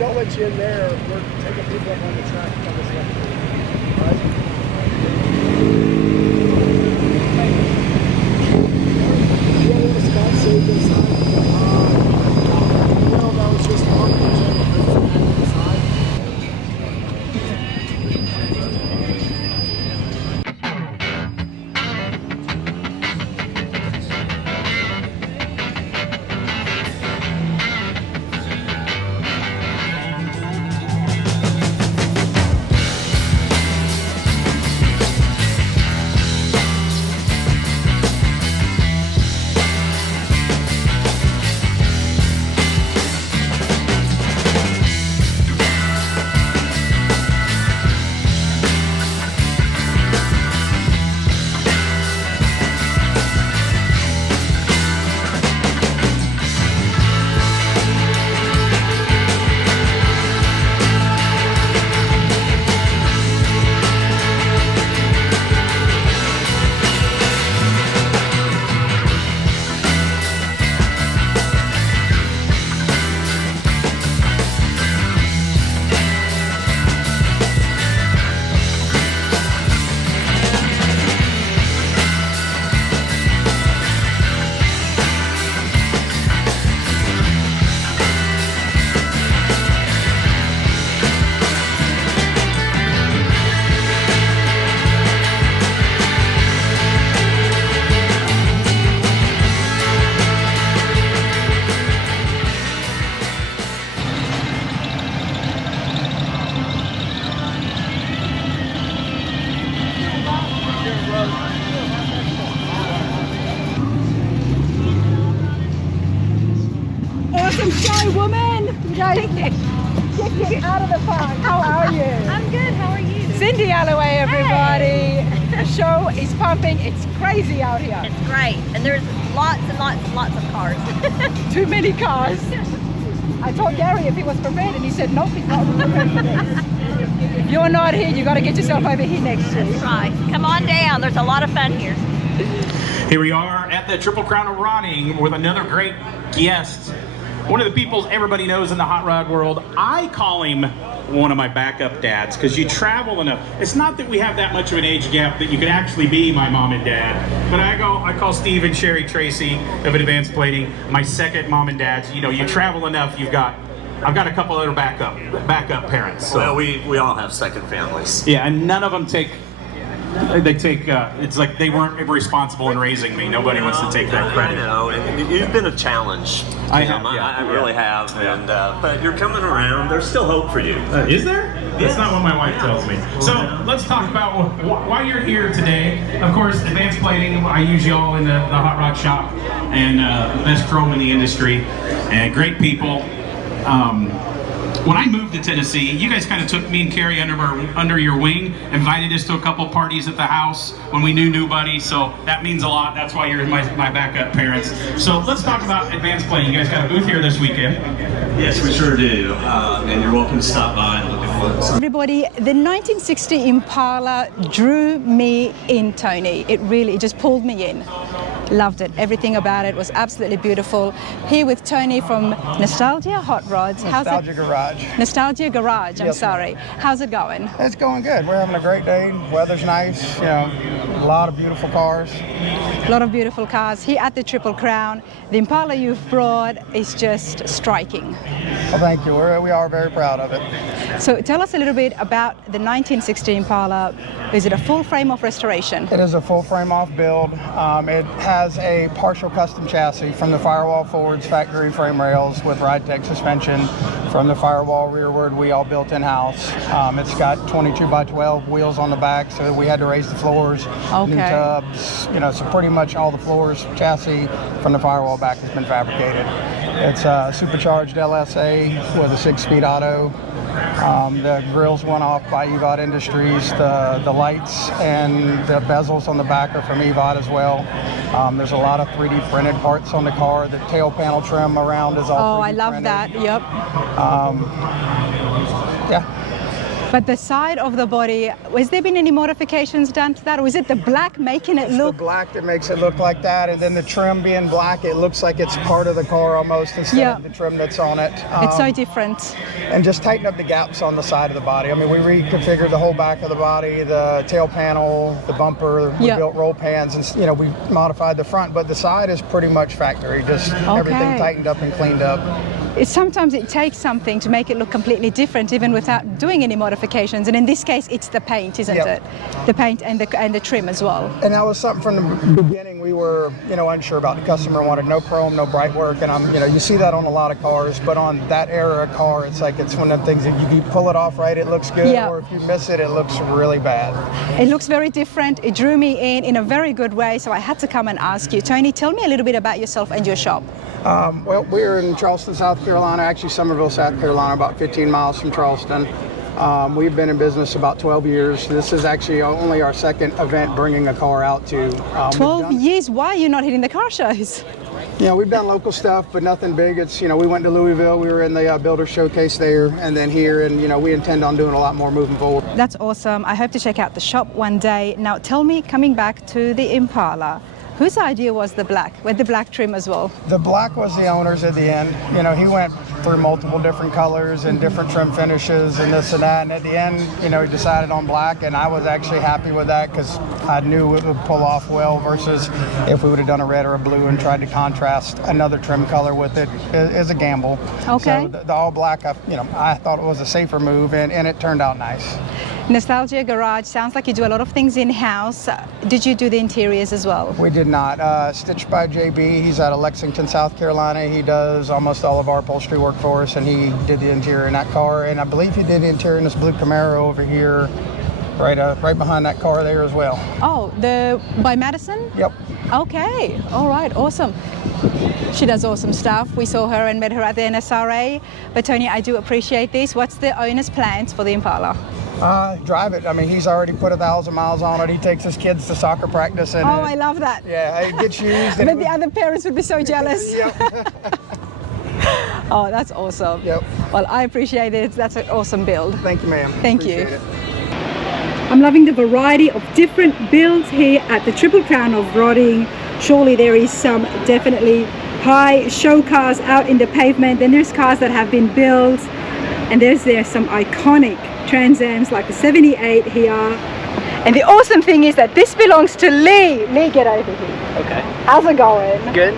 don't let you in there, we're taking people up on the track on this left. Right? You want a spot saved inside? No, it's just one person inside. Awesome show, woman! You guys get out of the park. How are you? I'm good. How are you? Cindy Alloway, everybody. The show is pumping. It's crazy out here. It's great, and there's lots and lots and lots of cars. Too many cars. I told Gary if he was prepared, and he said, nope, he's not prepared for this. If you're not here, you got to get yourself over here next year. That's right. Come on down. There's a lot of fun here. Here we are at the Triple Crown of Ronning with another great guest. One of the people everybody knows in the hot rod world. I call him one of my backup dads because you travel enough. It's not that we have that much of an age gap that you could actually be my mom and dad, but I call Steve and Sherry Tracy of Advanced Plating my second mom and dads. You know, you travel enough, I've got a couple other backup parents. So. Well, we all have second families. Yeah, and none of them it's like they weren't responsible in raising me. Nobody wants to take that credit. I know, and you've been a challenge. I have, yeah. I really have, and but you're coming around. There's still hope for you. Is there? That's not what my wife tells me. So let's talk about why you're here today. Of course, Advanced Plating, I use y'all in the hot rod shop, and the best chrome in the industry, and great people. When I moved to Tennessee, you guys kind of took me and Carrie under your wing, invited us to a couple parties at the house when we knew nobody, so that means a lot. That's why you're my backup parents. So let's talk about Advanced Plating. You guys got a booth here this weekend. Yes, we sure do, and you're welcome to stop by and look at what's. Everybody, the 1960 Impala drew me in, Tony. It just pulled me in. Loved it. Everything about it was absolutely beautiful. Here with Tony from Nostalgia Hot Rods. Nostalgia Garage. Nostalgia Garage, I'm Yes, sorry. How's it going? It's going good. We're having a great day. Weather's nice. You know, a lot of beautiful cars. A lot of beautiful cars here at the Triple Crown. The Impala you've brought is just striking. Well, thank you. We are very proud of it. So tell us a little bit about the 1960 Impala. Is it a full frame off restoration? It is a full frame off build. It has a partial custom chassis from the firewall forwards, factory frame rails with Ride Tech suspension. From the firewall rearward, we all built in-house. It's got 22x12 wheels on the back, so we had to raise the floors, new tubs, so pretty much all the floors, chassis from the firewall back has been fabricated. It's a supercharged LSA with a 6-speed auto. The grills went off by EVOD Industries. The lights and the bezels on the back are from EVOD as well. There's a lot of 3D printed parts on the car. The tail panel trim around is all 3D I love printed. that. Yep. Yeah. But the side of the body, has there been any modifications done to that, or is it the black making it It's look? the black that makes it look like that, and then the trim being black, it looks like it's part of the car almost instead of the trim that's on it. It's so different. And just tighten up the gaps on the side of the body. I mean, we reconfigured the whole back of the body, the tail panel, the bumper. We built roll pans, and you know, we modified the front, but the side is pretty much factory. Just everything tightened up and cleaned up. Sometimes it takes something to make it look completely different, even without doing any modifications. And in this case, it's the paint, isn't it? The paint and the trim as well. And that was something from the beginning we were, you know, unsure about. The customer wanted no chrome, no bright work, and you know, you see that on a lot of cars, but on that era car, it's like it's one of the things that you pull it off right, it looks good, or if you miss it, it looks really bad. It looks very different. It drew me in a very good way, so I had to come and ask you. Tony, tell me a little bit about yourself and your shop. Well, we're in Charleston, South Carolina, actually Summerville, South Carolina, about 15 miles from Charleston. We've been in business about 12 years. This is actually only our second event bringing a car out to. 12 years? Why are you not hitting the car shows? You know, we've done local stuff, but nothing big. It's, you know, we went to Louisville, we were in the Builder Showcase there, and then here, and, you know, we intend on doing a lot more moving forward. That's awesome. I hope to check out the shop one day. Now, tell me, coming back to the Impala, whose idea was the black, with the black trim as well? The black was the owner's at the end. You know, he went through multiple different colors and different trim finishes and this and that. And at the end, you know, he decided on black, and I was actually happy with that because I knew it would pull off well versus if we would have done a red or a blue and tried to contrast another trim color with it. Is a gamble. Okay. So the all black, I thought it was a safer move, and it turned out nice. Nashville Garage, sounds like you do a lot of things in-house. Did you do the interiors as well? We did not. Stitched by JB, he's out of Lexington, South Carolina. He does almost all of our upholstery work for us, and he did the interior in that car. And I believe he did the interior in this blue Camaro over here, right behind that car there as well. Oh, by Madison? Yep. Okay, all right, awesome. She does awesome stuff. We saw her and met her at the NSRA. But Tony, I do appreciate this. What's the owner's plans for the Impala? Drive it. I mean, he's already put 1,000 miles on it. He takes his kids to soccer practice. And I love that. Yeah, it gets used. But the other parents would be so jealous. Oh, that's awesome. Yep. Well, I appreciate it. That's an awesome build. Thank you, ma'am. Thank you. Appreciate it. I'm loving the variety of different builds here at the Triple Crown of Rodding. Surely there is some definitely high show cars out in the pavement. Then there's cars that have been built. And there's some iconic Trans Ams like the 78 here. And the awesome thing is that this belongs to Lee. Lee, get over here. Okay. How's it going? Good.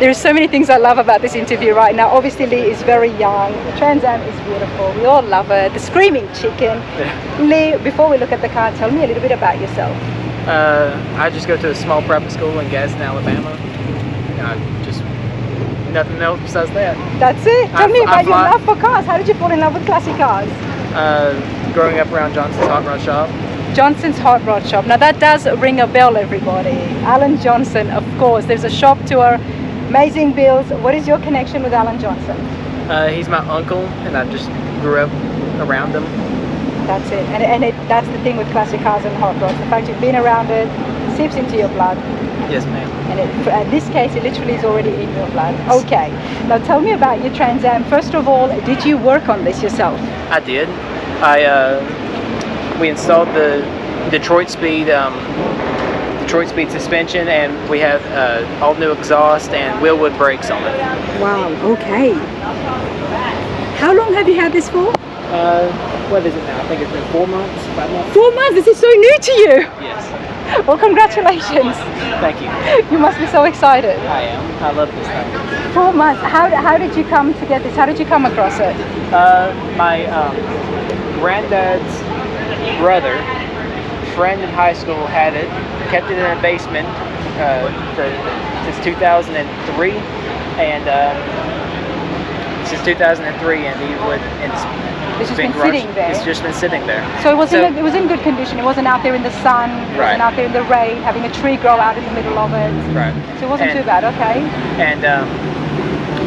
There's so many things I love about this interview right now. Obviously, Lee is very young. The Trans Am is beautiful. We all love it. The Screaming Chicken. Lee, before we look at the car, tell me a little bit about yourself. I just go to a small private school in Gadsden, Alabama. Just nothing else besides that. That's it. Tell me about your love for cars. How did you fall in love with classic cars? Growing up around Johnson's Hot Rod Shop. Johnson's Hot Rod Shop. Now that does ring a bell, everybody. Alan Johnson, of course. There's a shop tour, amazing builds. What is your connection with Alan Johnson? He's my uncle, and I just grew up around him. That's it. And that's the thing with classic cars and hot rods. The fact you've been around it seeps into your blood. Yes, ma'am. And in this case, it literally is already in your blood. Okay. Now tell me about your Trans Am. First of all, did you work on this yourself? I did. We installed the Detroit Speed suspension, and we have all new exhaust and wheel wood brakes on it. Wow. Okay. How long have you had this for? What is it now? I think it's been 4 months, 5 months. 4 months. This is so new to you. Yes. Well, congratulations. Thank you. You must be so excited. I am. I love this thing. 4 months. How did you come to get this? How did you come across it? My granddad's brother, friend in high school, had it, kept it in a basement since 2003, and since 2003, and he would. It's just been sitting there. It's just been sitting there. So it was in good condition. It wasn't out there in the sun. It wasn't out there in the rain, having a tree grow out in the middle of it. Right. So it wasn't too bad. Okay. And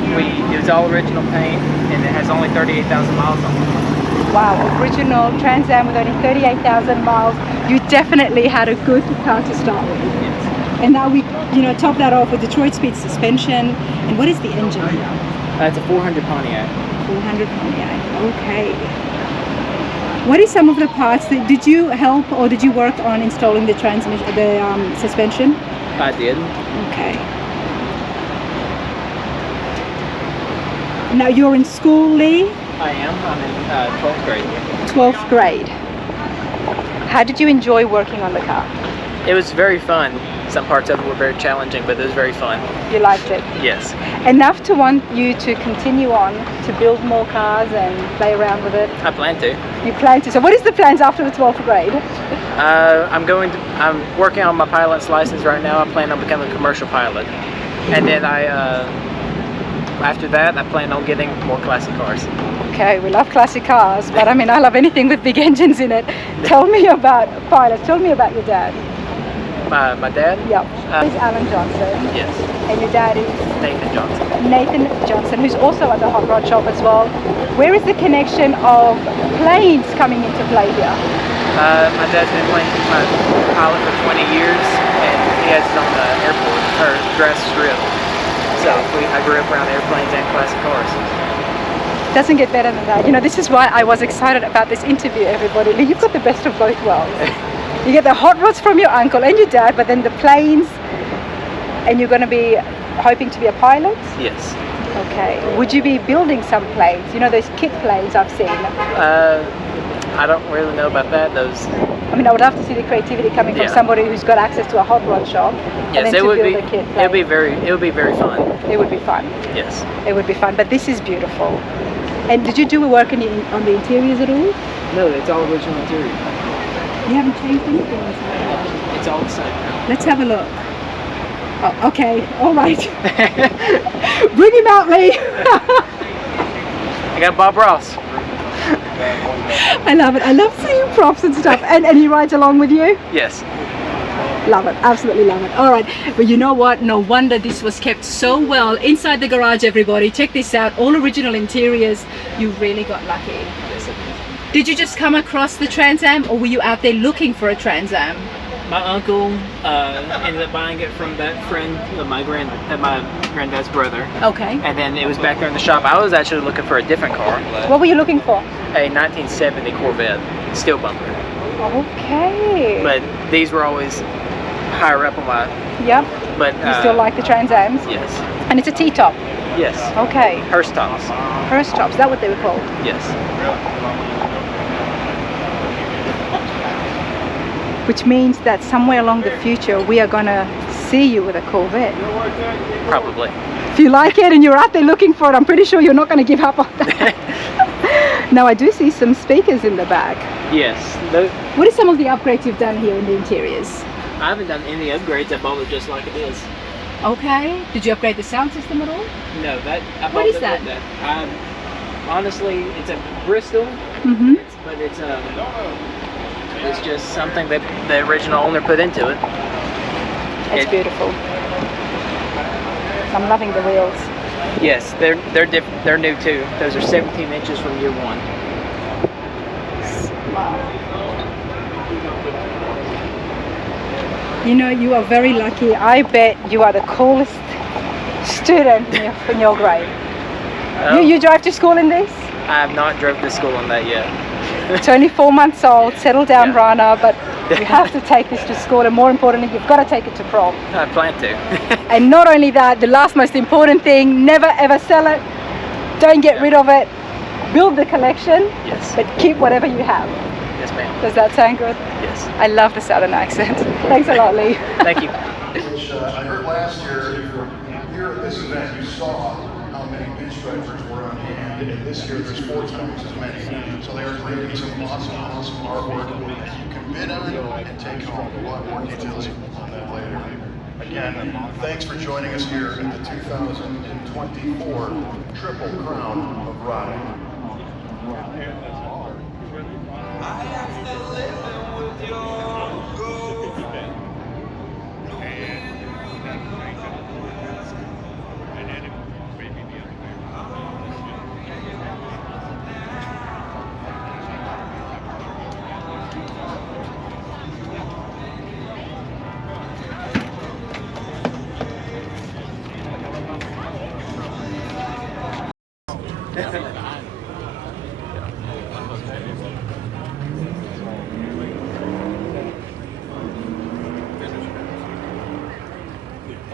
it was all original paint, and it has only 38,000 miles on it. Wow, original Trans Am with only 38,000 miles. You definitely had a good car to start with. Yes. And now we, top that off with Detroit Speed suspension. And what is the engine? It's a 400 Pontiac. 400 Pontiac. Okay. What is some of the parts that did you help or did you work on installing the transmission, the suspension? I did. Okay. Now you're in school, Lee? I am. I'm in 12th grade. 12th grade. How did you enjoy working on the car? It was very fun. Some parts of it were very challenging, but it was very fun. You liked it? Yes. Enough to want you to continue on to build more cars and play around with it? I plan to. You plan to. So what is the plans after the 12th grade? I'm working on my pilot's license right now. I plan on becoming a commercial pilot. And then after that, I plan on getting more classic cars. Okay, we love classic cars, but I mean, I love anything with big engines in it. Tell me about pilot. Tell me about your dad. My dad? Yeah. He's Alan Johnson. Yes. And your dad is? Nathan Johnson. Nathan Johnson, who's also at the Hot Rod Shop as well. Where is the connection of planes coming into play here? My dad's been playing my pilot for 20 years, and he has his own airport, or grass strip. So I grew up around airplanes and classic cars. Doesn't get better than that. You know, this is why I was excited about this interview, everybody. You've got the best of both worlds. You get the hot rods from your uncle and your dad, but then the planes, and you're going to be hoping to be a pilot? Yes. Okay. Would you be building some planes? You know, those kit planes I've seen. I don't really know about that. I mean, I would love to see the creativity coming from somebody who's got access to a hot rod shop. Yes, and then it to would build be. A kit It would be very fun. It would be fun. Yes. It would be fun. But this is beautiful. And did you do work on the interiors at all? No, it's all original interior. You haven't changed anything inside? It's all the same. Let's have a look. Oh, okay, all right. Bring him out, Lee. I got Bob Ross. I love it. I love seeing props and stuff. And he rides along with you? Yes. Love it. Absolutely love it. All right. But you know what? No wonder this was kept so well inside the garage, everybody. Check this out. All original interiors. You really got lucky. Yes, Did you just come across the Trans Am, or were you out there looking for a Trans Am? my uncle ended up buying it from that friend of my granddad's brother. Okay. And then it was back there in the shop. I was actually looking for a different car. What were you looking for? A 1970 Corvette, steel bumper. Okay. But these were always higher up on my. Yep. But You still like the Trans Ams? Yes. And it's a T-top. Yes. Okay. Hearst tops. Hearst tops. Is that what they were called? Yes. Which means that somewhere along the future we are gonna see you with a Corvette. Probably. If you like it and you're out there looking for it, I'm pretty sure you're not gonna give up on that. Now I do see some speakers in the back. Yes. What are some of the upgrades you've done here in the interiors? I haven't done any upgrades. I bought it just like it is. Okay. Did you upgrade the sound system at all? No, I bought What is it that? with honestly, it's a Bristol, Mm-hmm. but it's just something that the original owner put into it. It's beautiful. I'm loving the wheels. Yes, they're new too. Those are 17 inches from year one. Wow. You know, you are very lucky. I bet you are the coolest student in your grade. You drive to school in this? I have not drove to school in that yet. 24 months old, settle down, Rana, but you have to take this to school, and more importantly, you've got to take it to prom. I plan to. And not only that, the last most important thing, never ever sell it, don't get rid of it, build the collection, Yes. but keep whatever you have. Yes, ma'am. Does that sound good? Yes. I love the Southern accent. Thanks a lot, Lee. Thank you. Which I heard last year, here at this event, you saw how many pinstripers were on hand, and this year there's 4 times as many. So they are creating some awesome artwork you can bid on and take home. We'll have more details on that later. Again, thanks for joining us here at the 2024 Triple Crown of Riding.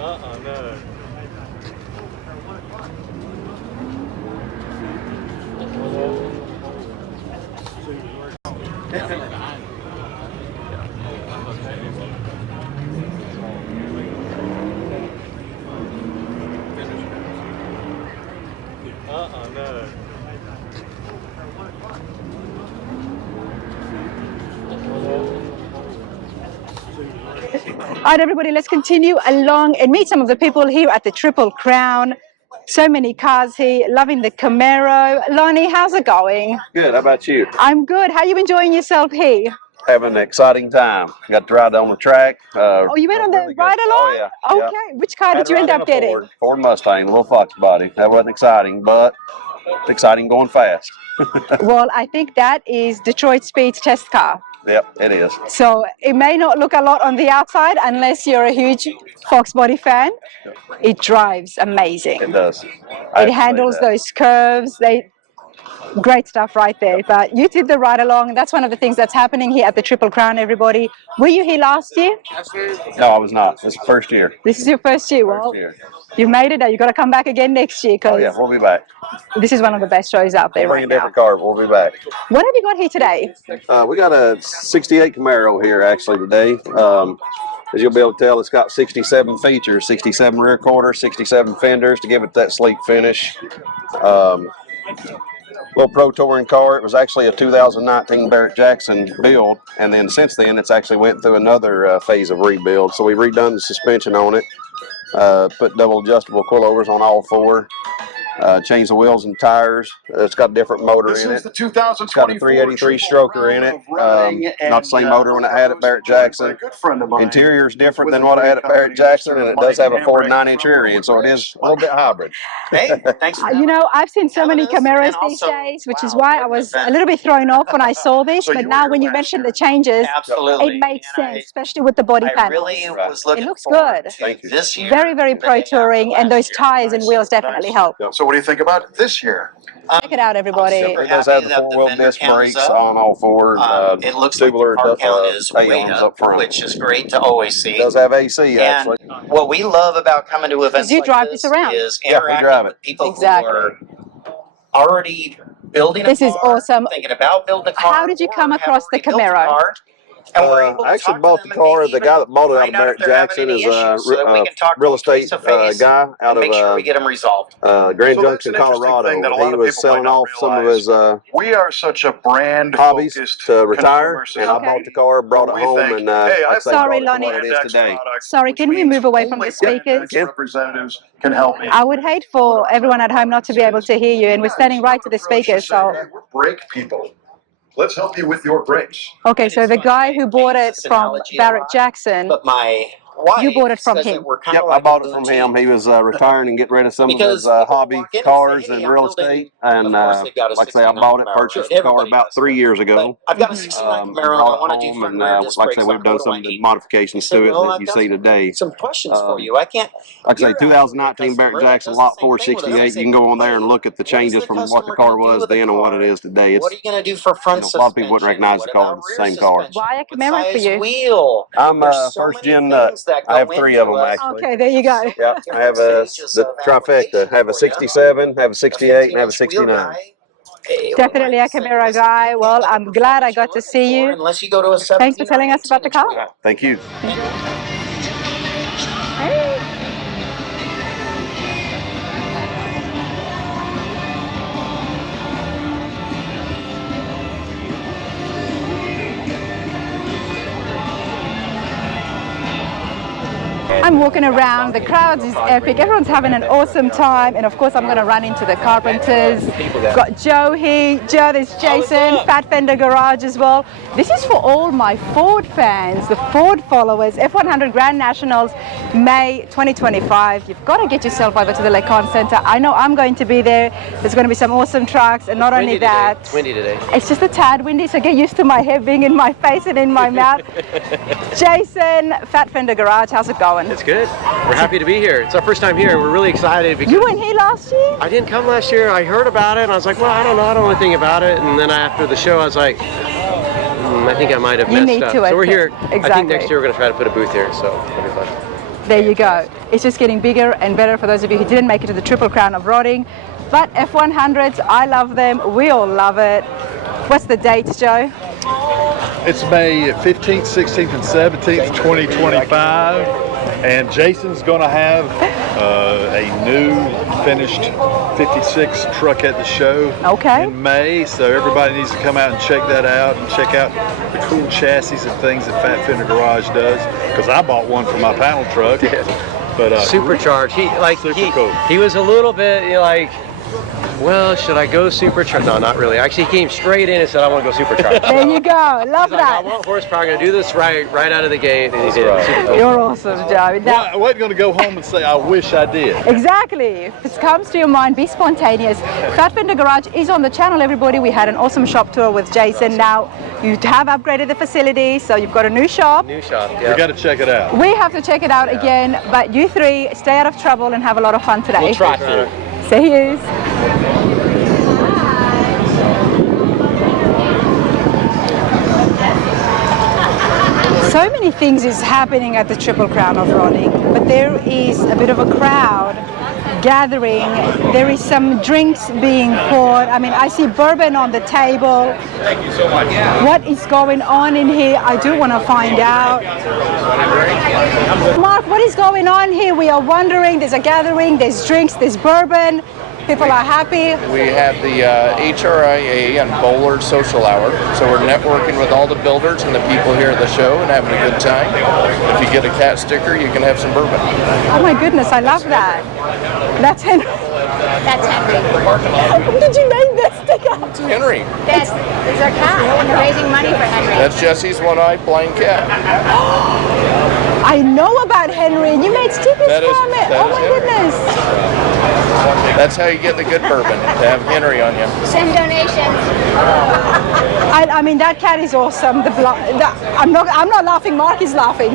No. No. All right, everybody, let's continue along and meet some of the people here at the Triple Crown. So many cars here, loving the Camaro. Lonnie, how's it going? Good. How about you? I'm good. How are you enjoying yourself here? Having an exciting time. Got to ride on the track. Oh, you went on the really good. ride along? Oh, yeah. Okay. Yeah. Which car Had did you to end ride in up a getting? Ford Mustang, little fox body. That wasn't exciting, but exciting going fast. Well, I think that is Detroit Speed's test car. Yep, it is. So it may not look a lot on the outside unless you're a huge Fox body fan. It drives amazing. It does. It handles those curves. Great stuff right there. But you did the ride along. That's one of the things that's happening here at the Triple Crown, everybody. Were you here last year? No, I was not. This is the first year. This is your first year. Well, you made it. You got to come back again next year. Oh, yeah, we'll be back. This is one of the best shows out there We'll bring right a now. different car. We'll be back. What have you got here today? We got a 68 Camaro here actually today. As you'll be able to tell, it's got 67 features, 67 rear quarters, 67 fenders to give it that sleek finish. Little pro touring car. It was actually a 2019 Barrett-Jackson build, and then since then it's actually went through another phase of rebuild. So we redone the suspension on it, put double adjustable coilovers on all four, changed the wheels and tires. It's got a different motor in it. This is the 2024 It's got a 383 stroker in it. Not the same motor when it had at Barrett-Jackson. Interior's different than what I had at Barrett-Jackson, and it does have a Ford 9-inch rear end, so it is a little bit hybrid. Hey, thanks for You know, I've seen so many Camaros these days, which is why I was a little bit thrown off when I saw this. But now when you mentioned the changes, it makes sense, especially with the body panels. really was looking It looks forward good. to this year. Very, very pro touring, and those tires and wheels definitely help. So what do you think about this year? Check it out, everybody. It does have the four-wheel disc brakes on all four. It looks like the car count is way up front, which is great to always see. It does have AC actually. And what we love about coming to events you like drive this this around. is Yeah, we interacting drive with it. people Exactly. who are already building a This car, is awesome. thinking about building a car. How did you come or have across the already built a Camaro? car. And we're able to I actually talk bought to the them car. and The maybe guy that bought it out of find out if they're having Barrett-Jackson any is issues so that we can talk to real them estate face-to-face guy out and make sure we of get them resolved. Grand So that's Junction, an interesting Colorado. thing that a lot He of was people might selling not off some of realize. his We are such a brand hobbies focused to retire, and I Okay. bought the car, brought it home, and hey, like I say, Sorry, brought it to Lonnie. what it is today. Sorry, can we move away from the speakers? Representatives can help me. I would hate for everyone at home not to be able to hear you, and we're standing right to the speakers. So, We're brake people. Let's help you with your brakes. okay, so the guy who bought it from Barrett-Jackson, But my wife you bought it from says him. that we're kind Yep, of I like bought a it from blue him. team. He was retiring and getting rid of some of Because his people hobby walk in and cars say, and "Hey, I'm real building," estate. And of course, they've got a like I say, I 69 bought it, Camaro. purchased the car Everybody about does. 3 years ago. But I've got a 69 Camaro and I brought want it to do home, front and rear disc like I brakes say, on we've it. done What do some I of the need? modifications He said, to it "Well, that I've you got see today. some questions for you. I can't." Like I say, You're actually a 2019 customer that Barrett-Jackson does the Lot same thing with us. 468. I You say, can go on there and "Hey, look at the what is changes the from what the customer car gonna do was with the then and what car? it is today. It's, What are you going to do for front a lot of people wouldn't suspension? recognize the What car about as the rear same car. suspension? Why a What Camaro for size you? wheel? I'm There's so first many gen nut. things that I have go 3 of into them us. actually. Okay, there you go. Yeah, I have the trifecta. I have a 67, have a 68, and have a 69. Definitely a Camaro guy. Well, I'm glad I got to see you. Unless you go to a Thanks for telling us about the car. Thank you. Hey. I'm walking around, the crowd is epic, everyone's having an awesome time, and of course I'm going to run into the carpenters. Got Joe here, Joe, there's Jason, Fat Fender Garage as well. This is for all my Ford fans, the Ford followers, F100 Grand Nationals, May 2025. You've got to get yourself over to the LeCon Center. I know I'm going to be there. There's going to be some awesome trucks, and not only that, It's windy today. it's just a tad windy, so get used to my hair being in my face and in my mouth. Jason, Fat Fender Garage, how's it going? It's good. We're happy to be here. It's our first time here. We're really excited because You weren't here last year? I didn't come last year. I heard about it and I was like, well, I don't know anything about it. And then after the show, I was like, I think I might have You messed need up. to, So we're here. exactly. I think next year we're going to try to put a booth here. So it'll be fun. There you go. It's just getting bigger and better for those of you who didn't make it to the Triple Crown of Rodding. But F100s, I love them. We all love it. What's the dates, Joe? It's May 15th, 16th, and 17th, 2025. And Jason's going to have a new finished 56 truck at the show in May. So everybody needs to come out and check that out and check out the cool chassis and things that Fat Fender Garage does. Because I bought one for my panel truck. But supercharged. He was a little bit like, well, should I go supercharged? No, not really. Actually, he came straight in and said, I want to go supercharged. There you go. Love that. I want horsepower. I'm going to do this right out of the gate. And he did. Cool. You're awesome, Joe. Well, I wasn't going to go home and say, I wish I did. Exactly. If it comes to your mind, be spontaneous. Fat Fender Garage is on the channel, everybody. We had an awesome shop tour with Jason. Now, you have upgraded the facility, so you've got a new shop. New shop, yeah. We got to check it out. We have to check it out again, but you three stay out of trouble and have a lot of fun today. We'll try to. See you. So many things is happening at the Triple Crown of Rodding, but there is a bit of a crowd gathering. There is some drinks being poured. I mean, I see bourbon on the table. Thank you so much. What is going on in here? I do want to find out. Mark, what is going on here? We are wondering. There's a gathering, there's drinks, there's bourbon. People are happy. We have the HRIA and Bowler Social Hour, so we're networking with all the builders and the people here at the show and having a good time. If you get a cat sticker, you can have some bourbon. Oh my goodness, I love that. That's Henry. That's Henry. Did you name that sticker? It's Henry. That's our cat, and they're raising money for Henry. That's Jesse's one-eyed blind cat. I know about Henry, and you made stickers from it. Oh my goodness. That's how you get the good bourbon, to have Henry on you. Send donations. I mean, that cat is awesome. I'm not laughing. Mark is laughing.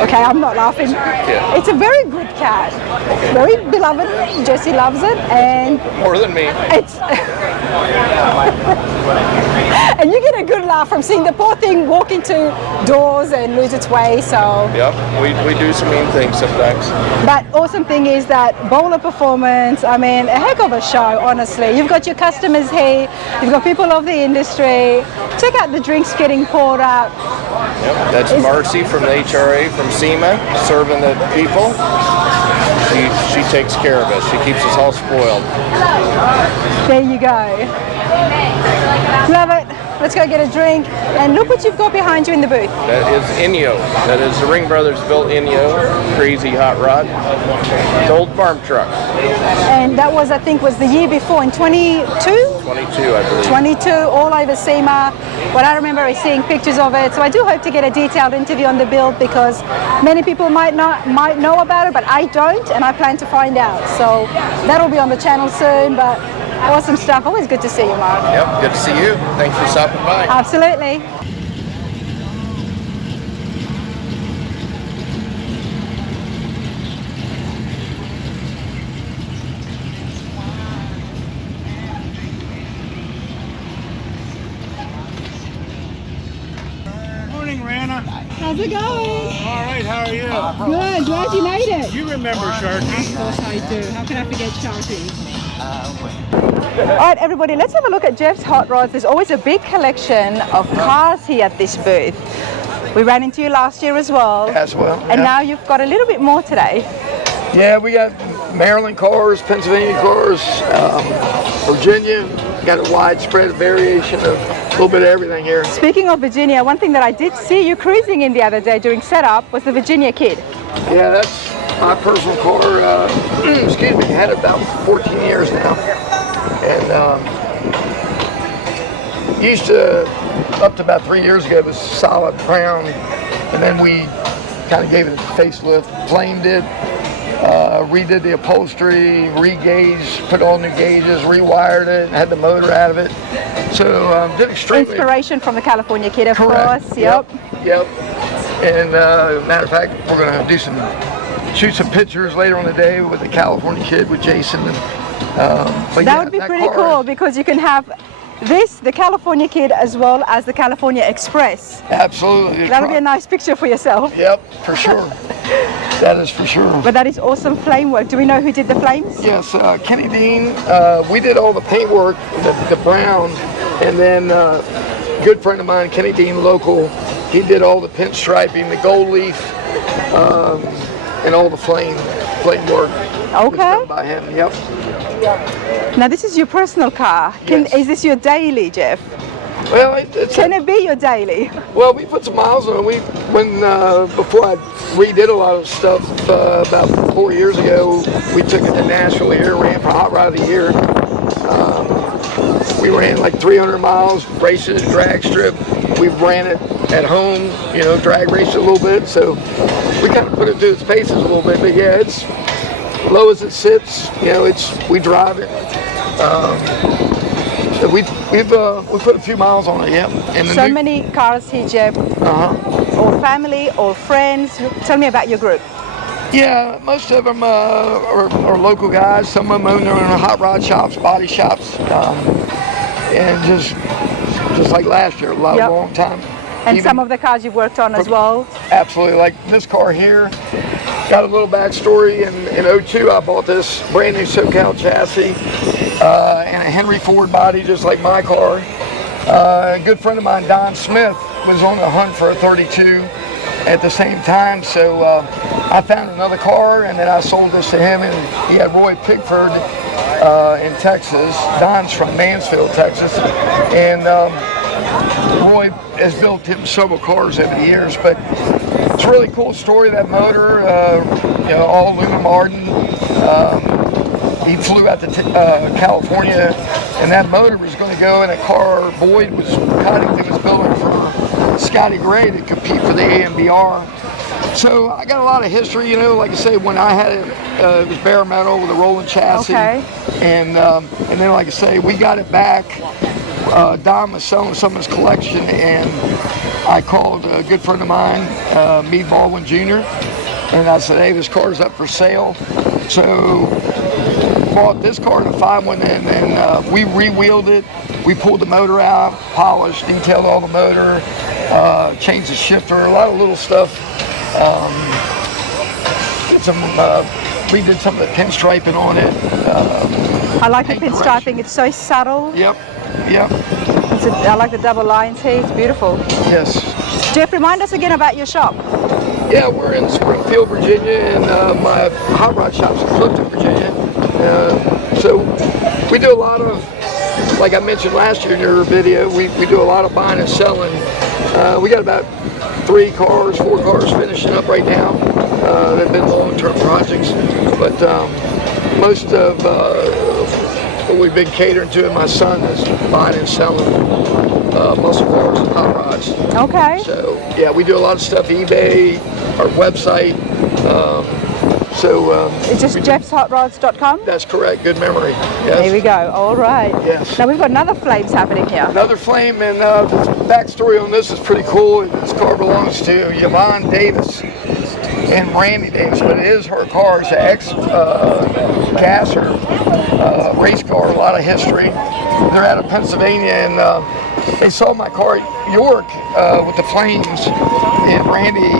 Okay, I'm not laughing. It's a very good cat. Very beloved. Jesse loves it, and more than me. It's and you get a good laugh from seeing the poor thing walk into doors and lose its way. So yep, we do some mean things sometimes. But awesome thing is that bowler performance. I mean, a heck of a show. Honestly, you've got your customers here. You've got people of the industry. Check out the drinks getting poured out. Yep, that's Marcy from the HRA from SEMA, serving the people. She takes care of us. She keeps us all spoiled. There you go. Love it. Let's go get a drink. And look what you've got behind you in the booth. That is Inyo. That is the Ring Brothers built Inyo. Crazy hot rod. It's an old farm truck. And that was, I think, was the year before in 22? 22, I believe. 22, all over SEMA. What I remember is seeing pictures of it. So I do hope to get a detailed interview on the build because many people might know about it, but I don't, and I plan to find out. So that'll be on the channel soon, but awesome stuff. Always good to see you, Mark. Yep, good to see you. Thanks for stopping by. Absolutely. Morning, Rana. How's it going? All right, how are you? Good, glad you made it. You remember Sharky? Of course I do. How can I forget Sharky? All right, everybody, let's have a look at Jeff's Hot Rods. There's always a big collection of cars here at this booth. We ran into you last year as well. As well. And now you've got a little bit more today. Yeah, we got Maryland cars, Pennsylvania cars, Virginia. Got a widespread variation of a little bit of everything here. Speaking of Virginia, one thing that I did see you cruising in the other day during setup was the Virginia Kid. Yeah, that's my personal car. Excuse me, had it about 14 years now. And used to, up to about 3 years ago, it was solid brown. And then we kind of gave it a facelift, flamed it, redid the upholstery, re-gauged, put all new gauges, rewired it, had the motor out of it. So did extremely. Inspiration from the California Kid, of Correct. course. Yep. And matter of fact, we're going to shoot some pictures later on the day with the California Kid with Jason. But that would be pretty cool because you can have this, the California Kid, as well as the California Express. Absolutely. That'll be a nice picture for yourself. Yep, for sure. That is for sure. But that is awesome flame work. Do we know who did the flames? Yes, Kenny Dean. We did all the paint work, the brown, and then a good friend of mine, Kenny Dean, local, he did all the pinstriping, the gold leaf, and all the flame work. Okay. Done by him. Yep. Now this is your personal car. Yes. Is this your daily, Jeff? Well, can it be your daily? Well, we put some miles on it. Before I redid a lot of stuff about 4 years ago, we took it to Nashville here, ran for Hot Rod of the Year. We ran like 300 miles, races, drag strip. We ran it at home, you know, drag raced a little bit. So we kind of put it through its paces a little bit. But yeah, it's low as it sits. You know, we drive it. So we put a few miles on it, yeah. And so many cars here, Jeff. All family, all friends. Tell me about your group. Yeah, most of them are local guys. Some of them own their own hot rod shops, body shops, and just like last year, a long time. And some of the cars you've worked on as well. Absolutely, like this car here. Got a little backstory. In 02, I bought this brand new SoCal chassis and a Henry Ford body, just like my car. A good friend of mine, Don Smith, was on the hunt for a 32 at the same time, so I found another car, and then I sold this to him, and he had Roy Pigford in Texas. Don's from Mansfield, Texas, and Roy has built him several cars over the years, but it's a really cool story, that motor, you know, all aluminum Arden. He flew out to California, and that motor was going to go in a car Boyd was building for Scotty Gray to compete for the AMBR. So I got a lot of history, you know, like I say, when I had it, it was bare metal with a rolling chassis. Okay. And then, like I say, we got it back. Don was selling some of his collection, and I called a good friend of mine, Meade Baldwin Jr., and I said, hey, this car's up for sale. So bought this car in a 5-1, and then we re-wheeled it. We pulled the motor out, polished, detailed all the motor, changed the shifter, a lot of little stuff. We did some of the pinstriping on it. I like the pinstriping, it's so subtle. Yep. I like the double lines here, it's beautiful. Yes. Jeff, remind us again about your shop. Yeah, we're in Springfield, Virginia, and my hot rod shop's in Clifton, Virginia. So we do a lot of, like I mentioned last year in your video, we do a lot of buying and selling. We got about 4 cars finishing up right now. They've been long-term projects, but most of what we've been catering to, and my son is buying and selling muscle cars and hot rods. Okay. So yeah, we do a lot of stuff, eBay, our website. It's just jeffshotrods.com? That's correct, good memory. Yes. There we go, all right. Yes. Now we've got another flames happening here. Another flame, and the backstory on this is pretty cool. This car belongs to Yvonne Davis and Randy Davis, but it is her car. It's an ex-gasser race car, a lot of history. They're out of Pennsylvania, and they saw my car at York with the flames, and Randy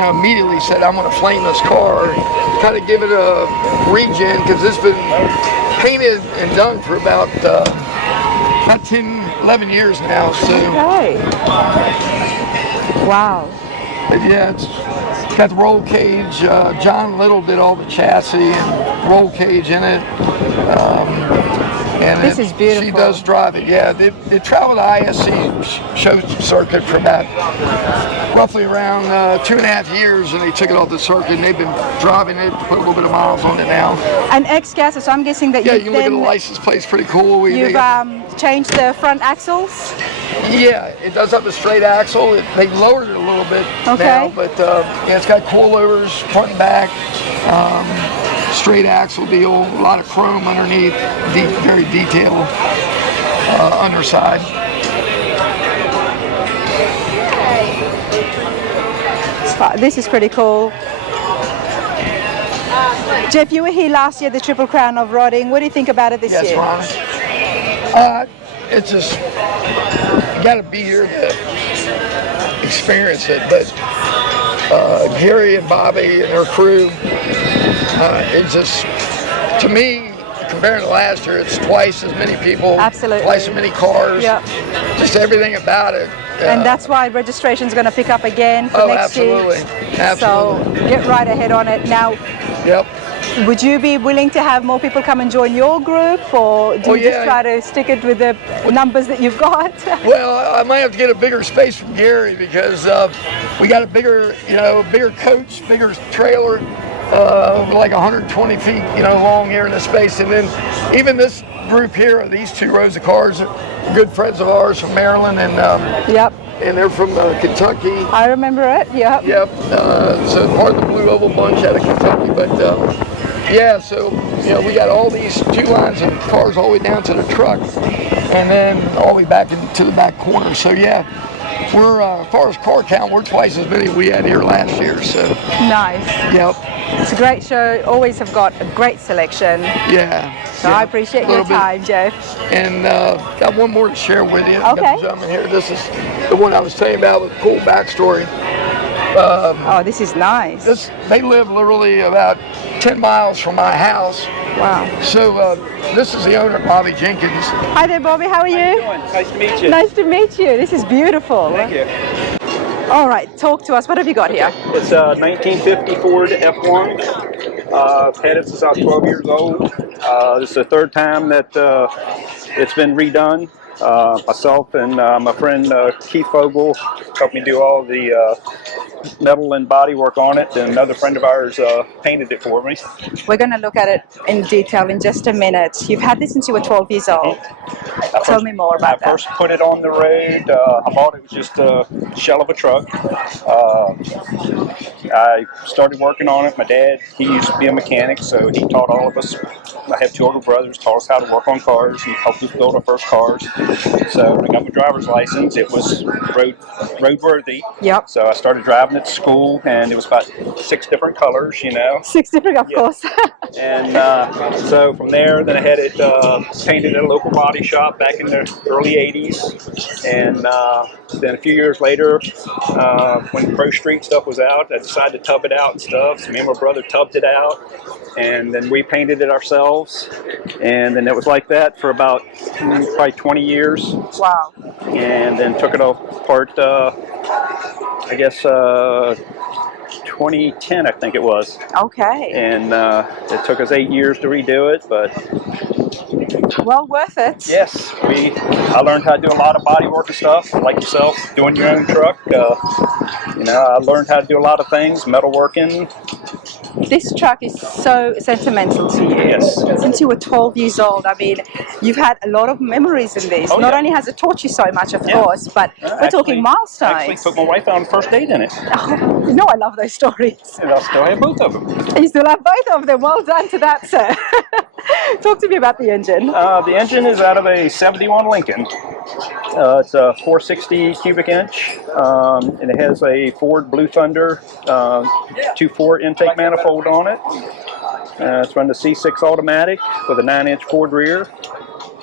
immediately said, I'm going to flame this car, kind of give it a regen, because it's been painted and done for about 10, 11 years now. So. Okay. Wow. But yeah, it's got the roll cage. John Little did all the chassis and roll cage in it. This is beautiful. She does drive it, yeah. They traveled the ISC show circuit for about roughly around 2.5 years, and they took it off the circuit, and they've been driving it, put a little bit of miles on it now. An ex-gasser, so I'm guessing that you can look at the license plate's pretty cool. You've changed the front axles? Yeah, it does have a straight axle. They lowered it a little bit now, but yeah, it's got coilovers front and back. Straight axle deal, a lot of chrome underneath, very detailed underside. This is pretty cool. Jeff, you were here last year, the Triple Crown of Rodding. What do you think about it this year? Yes, Ron. it's just, you got to be here to experience it. But Gary and Bobby and their crew, it's just, to me, compared to last year, it's twice as many people, Absolutely. twice as many cars, Yep. just everything about it. And that's why registration is going to pick up again for next absolutely. year. Absolutely. So get right ahead on it now. Yep. Would you be willing to have more people come and join your group, or do you just try to stick it with the numbers that you've got? Well, I might have to get a bigger space from Gary because we got a bigger, bigger coach, bigger trailer, like 120 feet, long here in this space. And then even this group here, these 2 rows of cars, are good friends of ours from Maryland, and yep. And they're from Kentucky. I remember it. Yep. Yep. So part of the Blue Oval bunch out of Kentucky, but. Yeah, so we got all these 2 lines of cars all the way down to the truck, and then all the way back into the back corner. So yeah, we're as far as car count, we're twice as many we had here last year. So nice. Yep. It's a great show. Always have got a great selection. Yeah. So I appreciate your time, Jeff. And got one more to share with you. Okay. Here, this is the one I was telling you about with cool backstory. Oh, this is nice. They live literally about 10 miles from my house. Wow. So this is the owner, Bobby Jenkins. Hi there, Bobby. How are you? Nice to meet you. Nice to meet you. This is beautiful. Thank you. All right, talk to us. What have you got here? It's a 1950 Ford F1. Had it since I was 12 years old. This is the 3rd time that it's been redone. Myself and my friend Keith Fogel helped me do all the metal and body work on it, and another friend of ours painted it for me. We're going to look at it in detail in just a minute. You've had this since you were 12 years old. Tell me more about that. I first put it on the road. I bought it was just a shell of a truck. I started working on it. My dad, he used to be a mechanic, so he taught all of us. I have 2 older brothers, taught us how to work on cars. He helped us build our first cars. So when I got my driver's license, it was roadworthy. Yep. So I started driving it to school, and it was about 6 different colors, 6 different, of course. And so from there, then I had it painted at a local body shop back in the early 80s. And then a few years later, when Pro Street stuff was out, I decided to tub it out and stuff. So me and my brother tubbed it out, and then we painted it ourselves. And then it was like that for about probably 20 years. Wow. And then took it apart, I guess, 2010, I think it was. Okay. And it took us 8 years to redo it, but well worth it. Yes, I learned how to do a lot of body work and stuff, like yourself, doing your own truck. I learned how to do a lot of things, metal working. This truck is so sentimental to you. Yes. Since you were 12 years old, I mean, you've had a lot of memories in this. Not only has it taught you so much, of course, but we're talking milestones. I actually took my wife out on the first date in it. Oh, I love those stories. And I still have both of them. You still have both of them. Well done to that, sir. Talk to me about the engine. The engine is out of a 71 Lincoln. It's a 460 cubic inch, and it has a Ford Blue Thunder 2.4 intake manifold on it. It's run the C6 automatic with a 9-inch Ford rear.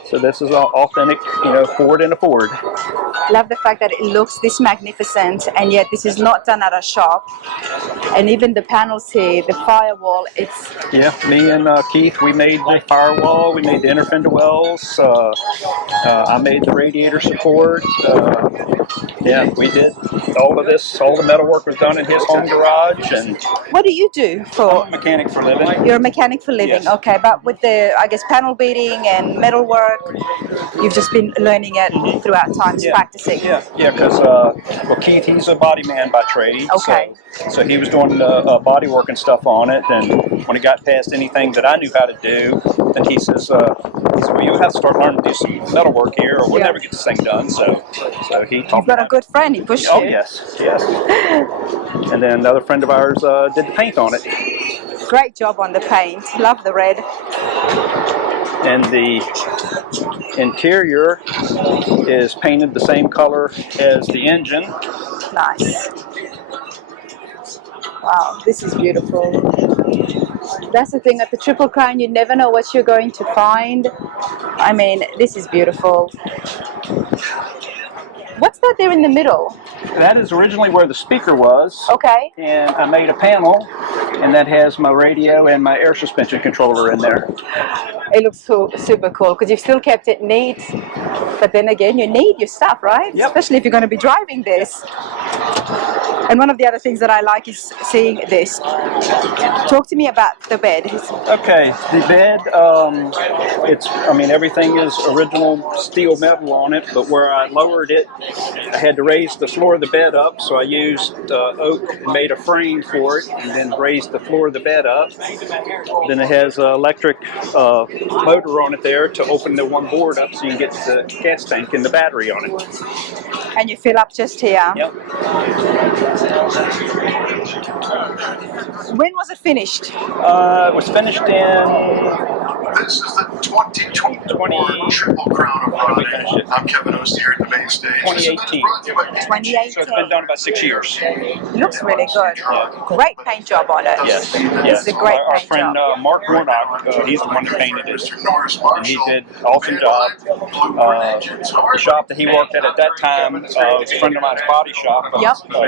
So this is all authentic, Ford in a Ford. Love the fact that it looks this magnificent, and yet this is not done at a shop. And even the panels here, the firewall, it's... Yeah, me and Keith, we made the firewall, we made the inner fender wells, I made the radiator support. Yeah, we did all of this. All the metal work was done in his home garage. And what do you do for? I'm a mechanic for a living. You're a mechanic for living, yes. Okay. But with the, I guess, panel beating and metal work, you've just been learning it throughout times, practicing. Yeah, because Keith, he's a body man by trade. Okay. So he was doing body work and stuff on it, and when it got past anything that I knew how to do, then he says, well, you have to start learning to do some metal work here, or we'll never get this thing done. So he taught me. You've got a good friend. He pushed you. Oh yes. And then another friend of ours did the paint on it. Great job on the paint. Love the red. And the interior is painted the same color as the engine. Nice. Wow, this is beautiful. That's the thing, at the Triple Crown, you never know what you're going to find. I mean, this is beautiful. What's that there in the middle? That is originally where the speaker was. Okay. And I made a panel, and that has my radio and my air suspension controller in there. It looks super cool because you've still kept it neat. But then again, you need your stuff, right? Yep. Especially if you're going to be driving this. And one of the other things that I like is seeing this. Talk to me about the bed. Okay, the bed, everything is original steel metal on it, but where I lowered it, I had to raise the floor of the bed up, so I used oak and made a frame for it, and then raised the floor of the bed up. Then it has an electric motor on it there to open the one board up so you can get the gas tank and the battery on it. And you fill up just here? Yep. When was it finished? It was finished in... This is the 2024 Triple Crown of Ronnie. I'm Kevin Ost here at the main stage. 2018. 2018. So it's been done about 6 years. It looks really good. Great paint job on it. Yes. This is a great Our paint friend job. Mark Warnock, he's the one that painted it. And he did an awesome job. The shop that he worked at that time was a friend of mine's body shop,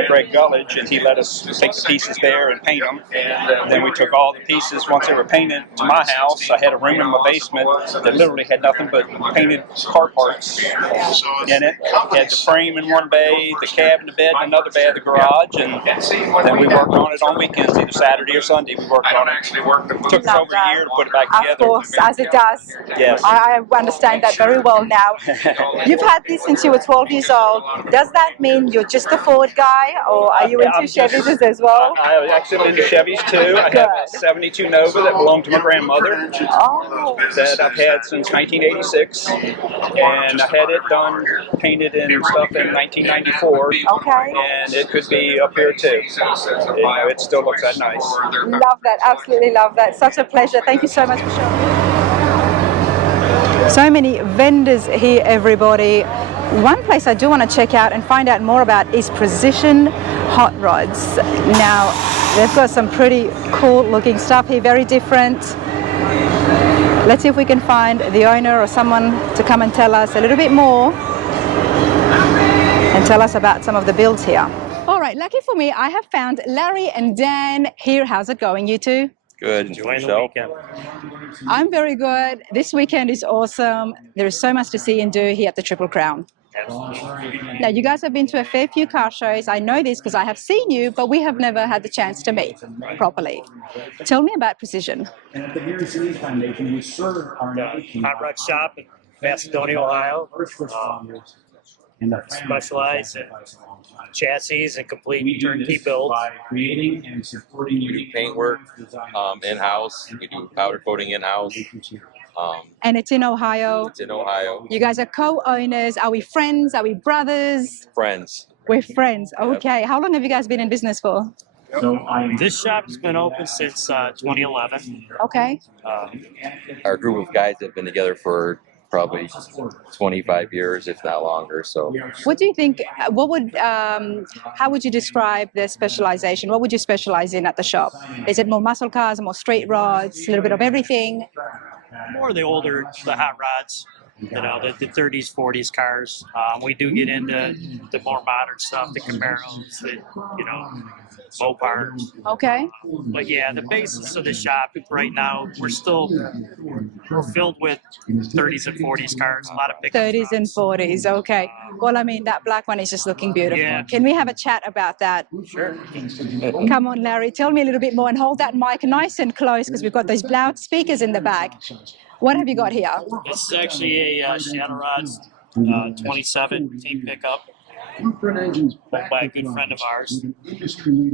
Greg Gullidge, and he let us take the pieces there and paint them. And then we took all the pieces, once they were painted, to my house. I had a room in my basement that literally had nothing but painted car parts in it. Had the frame in one bay, the cab and the bed in another bay of the garage, and then we worked on it on weekends, either Saturday or Sunday. We worked on it. It took us over a year to put it back together. Of course, as it does. Yes. I understand that very well now. You've had this since you were 12 years old. Does that mean you're just a Ford guy, or are you into Chevys as well? I actually into Chevys too. I have a 72 Nova that belonged to my grandmother that I've had since 1986, and I had it done, painted and stuff in 1994. Okay. And it could be up here too. It still looks that nice. Love that, absolutely love that. Such a pleasure. Thank you so much for showing me. So many vendors here, everybody. One place I do want to check out and find out more about is Precision Hot Rods. Now, they've got some pretty cool looking stuff here, very different. Let's see if we can find the owner or someone to come and tell us a little bit more and tell us about some of the builds here. All right, lucky for me, I have found Larry and Dan here. How's it going, you two? Good. Enjoying the weekend. I'm very good. This weekend is awesome. There is so much to see and do here at the Triple Crown. Now, you guys have been to a fair few car shows. I know this because I have seen you, but we have never had the chance to meet properly. Tell me about Precision. And at the Gary Series Foundation, we serve our hot rod shop in Macedonia, Ohio. Specialize in chassis and complete turnkey builds. We do paint work in-house. We do powder coating in-house. And it's in Ohio. It's in Ohio. You guys are co-owners. Are we friends? Are we brothers? Friends. We're friends. Okay. How long have you guys been in business for? This shop has been open since 2011. Okay. Our group of guys have been together for probably 25 years, if not longer. So, what do you think? How would you describe the specialization? What would you specialize in at the shop? Is it more muscle cars, more straight rods, a little bit of everything? More the hot rods, the 30s, 40s cars. We do get into the more modern stuff, the Camaros, the Mopars. Okay. But yeah, the basis of the shop right now, we're filled with 30s and 40s cars, a lot of pickup 30s and 40s, okay. Well, I mean, that black one is just looking beautiful. Yeah. Can we have a chat about that? Sure. Come on, Larry, tell me a little bit more and hold that mic nice and close because we've got those loud speakers in the back. What have you got here? This is actually a Shadow Rods 27 team pickup. By a good friend of ours.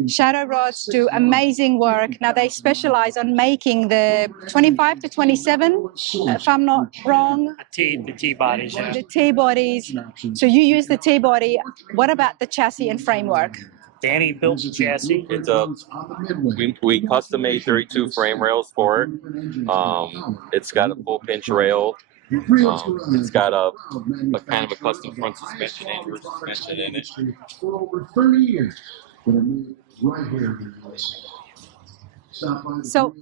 Shadow Rods do amazing work. Now they specialize on making the 25 to 27, if I'm not wrong. The T-bodies, yeah. The T-bodies. So you use the T-body. What about the chassis and framework? Danny built the chassis. It's we custom made 32 frame rails for it. It's got a full pinch rail. It's got a kind of a custom front suspension and rear suspension in it. So,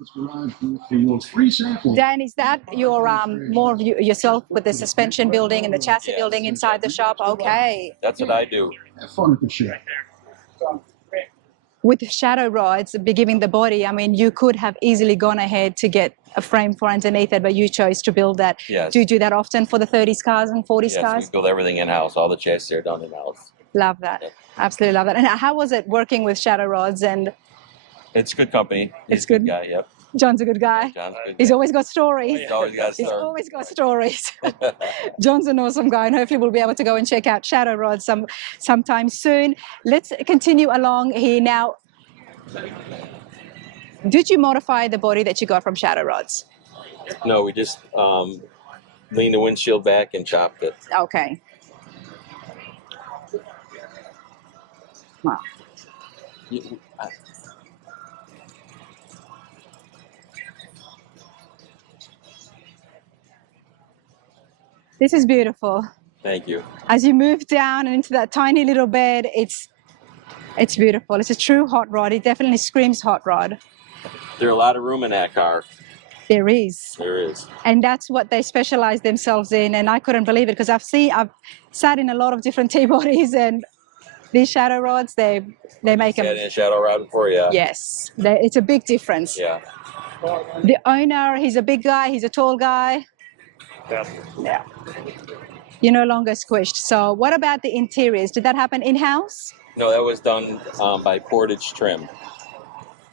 Dan, is that your more of yourself with the suspension building and the chassis building inside the shop? Okay. That's what I do. With shadow rods be giving the body, I mean, you could have easily gone ahead to get a frame for underneath it, but you chose to build that. Yes. Do you do that often for the 30s cars and 40s Yes, cars? we build everything in-house. All the chassis are done in-house. Love that. Absolutely love that. And how was it working with shadow rods? And It's good company. He's It's a good good? guy, yep. John's a good guy. John's a good He's guy. always got stories. He's always got a He's story. always got stories. John's an awesome guy, and hopefully we'll be able to go and check out Shadow Rods sometime soon. Let's continue along here now. Did you modify the body that you got from Shadow Rods? No, we just leaned the windshield back and chopped it. Okay. Wow. This is beautiful. Thank you. As you move down and into that tiny little bed, it's beautiful. It's a true hot rod. It definitely screams hot rod. There's a lot of room in that car. There is. There is. And that's what they specialize themselves in. And I couldn't believe it because I've sat in a lot of different T-bodies, and these shadow rods, they make them. Sat in a shadow rod before, yeah. Yes, it's a big difference. Yeah. The owner, he's a big guy, he's a tall guy. Yeah. You're no longer squished. So what about the interiors? Did that happen in-house? No, that was done by Portage Trim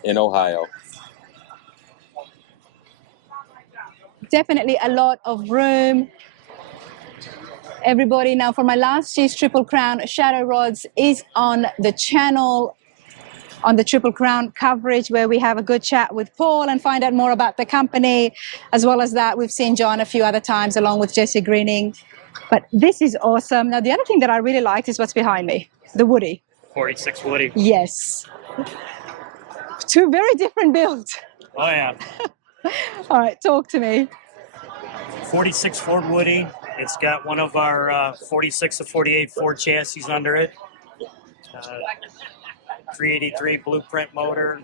in Ohio. Definitely a lot of room. Everybody, now for my last year's Triple Crown, Shadow Rods is on the channel, on the Triple Crown coverage, where we have a good chat with Paul and find out more about the company. As well as that, we've seen John a few other times along with Jesse Greening. But this is awesome. Now, the other thing that I really liked is what's behind me, the Woody. 46 Woody. Yes. Two very different builds. Oh, yeah. All right, talk to me. 46 Ford Woody. It's got one of our 46 to 48 Ford chassis under it. 383 blueprint motor,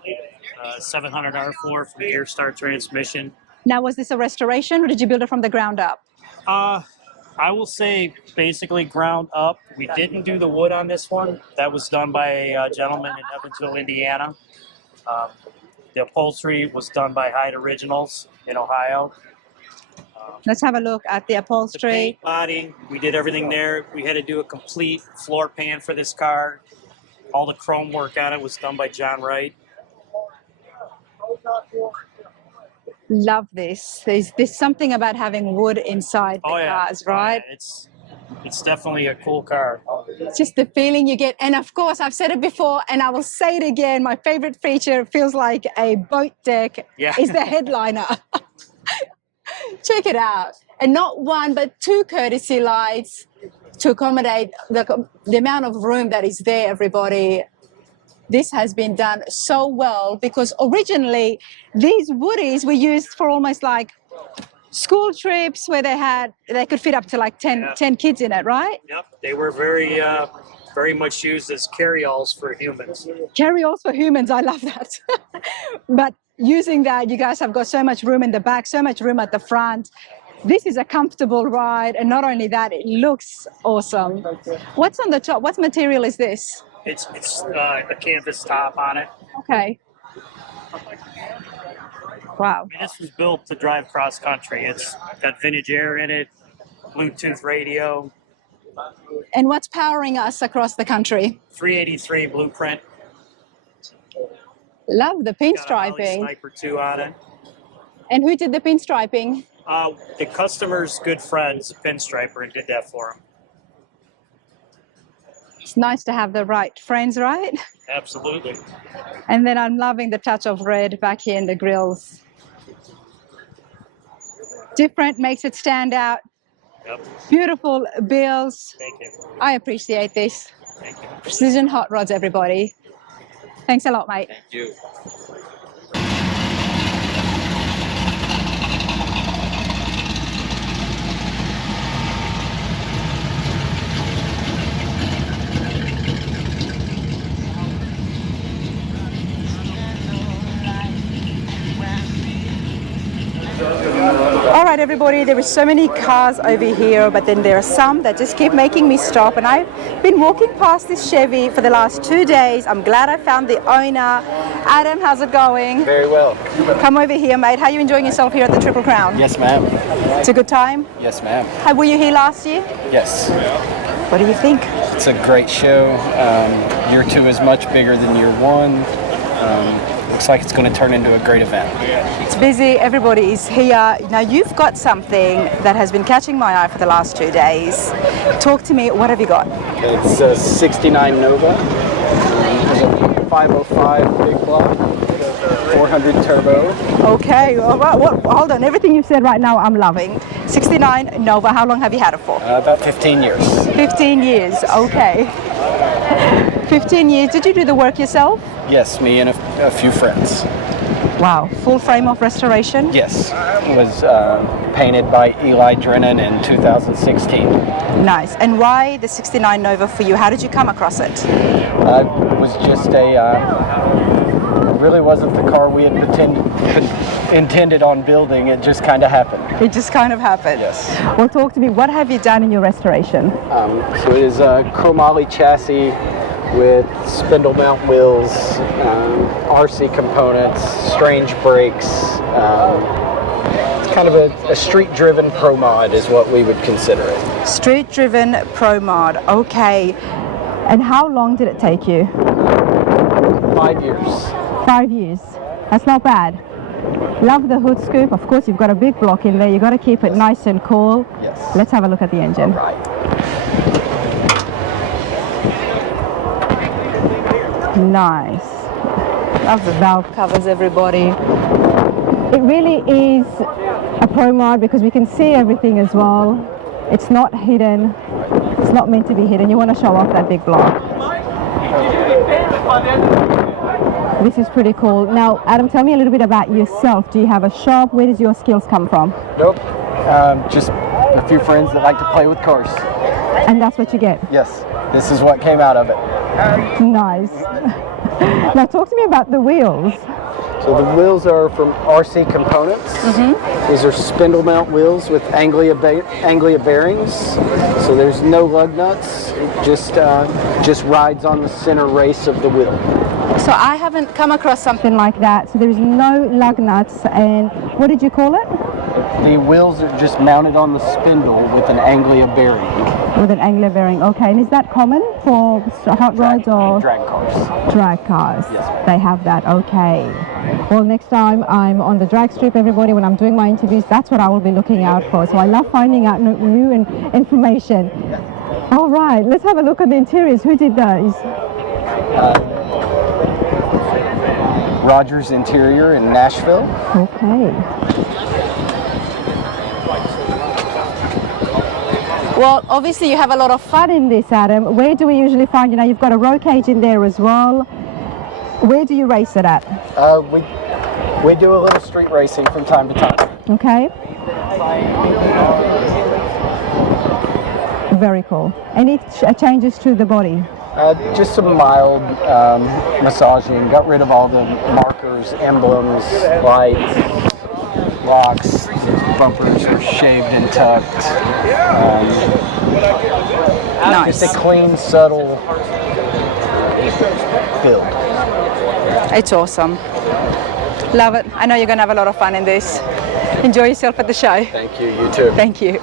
700 R4 from gear start transmission. Now, was this a restoration or did you build it from the ground up? I will say basically ground up. We didn't do the wood on this one. That was done by a gentleman in Evansville, Indiana. The upholstery was done by Hyde Originals in Ohio. Let's have a look at the The upholstery. paint, body, we did everything there. We had to do a complete floor pan for this car. All the chrome work on it was done by John Wright. Love this. There's something about having wood inside the cars, right? Oh, yeah. It's definitely a cool car. It's just the feeling you get. And of course, I've said it before and I will say it again. My favorite feature feels like a boat deck is the headliner. Check it out. And not one, but two courtesy lights to accommodate the amount of room that is there, everybody. This has been done so well because originally these Woodies were used for almost like school trips where they could fit up to like 10 kids in it, right? Yep, they were very much used as carry-alls for humans. Carry-alls for humans, I love that. But using that, you guys have got so much room in the back, so much room at the front. This is a comfortable ride, and not only that, it looks awesome. What's on the top? What material is this? It's a canvas top on it. Okay. Wow. I mean, this was built to drive cross country. It's got vintage air in it, Bluetooth radio. And what's powering us across the country? 383 blueprint. Love the Got a Holley pinstriping. Sniper 2 on it. And who did the pinstriping? The customer's good friends, Pinstriper, and did that for him. It's nice to have the right friends, right? Absolutely. And then I'm loving the touch of red back here in the grills. Different, makes it stand out. Yep. Beautiful bills. Thank you. I appreciate this. Thank you. Precision hot rods, everybody. Thanks a lot, mate. Thank you. All right, everybody, there are so many cars over here, but then there are some that just keep making me stop. And I've been walking past this Chevy for the last 2 days. I'm glad I found the owner. Adam, how's it going? Very well. Come over here, mate. How are you enjoying yourself here at the Triple Crown? Yes, ma'am. It's a good time? Yes, ma'am. Were you here last year? Yes. What do you think? It's a great show. Year 2 is much bigger than year 1. Looks like it's going to turn into a great event. It's busy, everybody is here. Now you've got something that has been catching my eye for the last 2 days. Talk to me, what have you got? It's a 69 Nova. It's a 505 big block, 400 turbo. Okay, hold on, everything you've said right now I'm loving. 69 Nova, how long have you had it for? About 15 years. 15 years, okay. 15 years, did you do the work yourself? Yes, me and a few friends. Wow, full frame off restoration? Yes, it was painted by Eli Drennan in 2016. Nice, and why the 69 Nova for you? How did you come across it? It was just it really wasn't the car we had intended on building, it just kind of happened. It just kind of happened? Yes. Well, talk to me, what have you done in your restoration? So it is a chromoly chassis with spindle mount wheels, RC components, strange brakes. It's kind of a street-driven pro mod is what we would consider it. Street-driven pro mod, okay. And how long did it take you? 5 years. 5 years, that's not bad. Love the hood scoop. Of course, you've got a big block in there. You've got to keep it nice and cool. Yes. Let's have a look at the engine. All right. Nice. Love the valve covers, everybody. It really is a pro mod because we can see everything as well. It's not hidden. It's not meant to be hidden. You want to show off that big block. This is pretty cool. Now, Adam, tell me a little bit about yourself. Do you have a shop? Where does your skills come from? Nope. Just a few friends that like to play with cars. And that's what you get? Yes. This is what came out of it. Nice. Now talk to me about the wheels. So the wheels are from RC Components. These are spindle mount wheels with Anglia bearings. So there's no lug nuts. It just rides on the center race of the wheel. So I haven't come across something like that. So there's no lug nuts. And what did you call it? The wheels are just mounted on the spindle with an Anglia bearing. With an Anglia bearing, okay. And is that common for hot rods or? Drag cars. Drag cars. Yes. They have that, okay. Well, next time I'm on the drag strip, everybody, when I'm doing my interviews, that's what I will be looking out for. So I love finding out new information. All right, let's have a look at the interiors. Who did those? Rogers Interior in Nashville. Okay. Well, obviously you have a lot of fun in this, Adam. Where do we usually find you? Now you've got a roll cage in there as well. Where do you race it at? We do a little street racing from time to time. Okay. Very cool. Any changes to the body? Just some mild massaging. Got rid of all the markers, emblems, lights, locks. Bumpers are shaved and tucked. Nice. Just a clean, subtle build. It's awesome. Love it. I know you're going to have a lot of fun in this. Enjoy yourself at the show. Thank you. You too. Thank you.